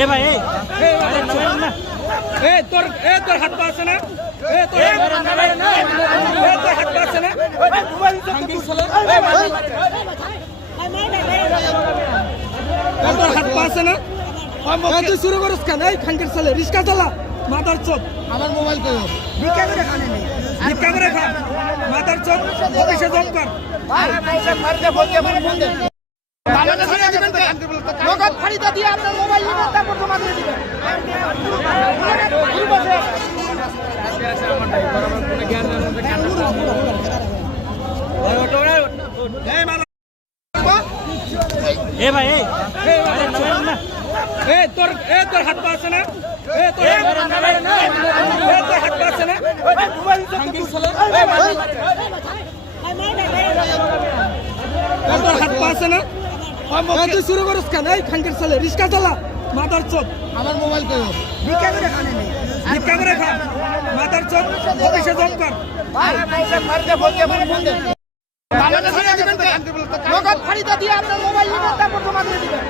এ ভাই আরে চল না। তোর হাত পা আছে না? তোর হাত পা আছে না? তোর হাত পা আছে না? তুই শুরু করিস কেন? এই খানকের ছেলে রিক্সা চালা, মাথার চোদ। আমার মোবাইল কই? ভিক্ষা করে খা, মাথার চোদ। অফিসে জব কর। নগদ ফাড়িটা দিয়ে আপনার মোবাইল নেবেন, তারপর জমা দিয়ে দিবেন। এ ভাই আরে চল না। তোর হাত পা আছে না? তোর হাত পা আছে না? খানকির ছেলে। তোর হাত পা আছে না? তুই শুরু করিস কেন? এই খানকের ছেলে রিক্সা চালা, মাথার চোদ। আমার মোবাইল কই? ভিক্ষা করে খা, মাথার চোদ। অফিসে জব কর। নগদ ফাড়িটা দিয়ে আপনার মোবাইল নেবেন, তারপর জমা দিয়ে দিবেন।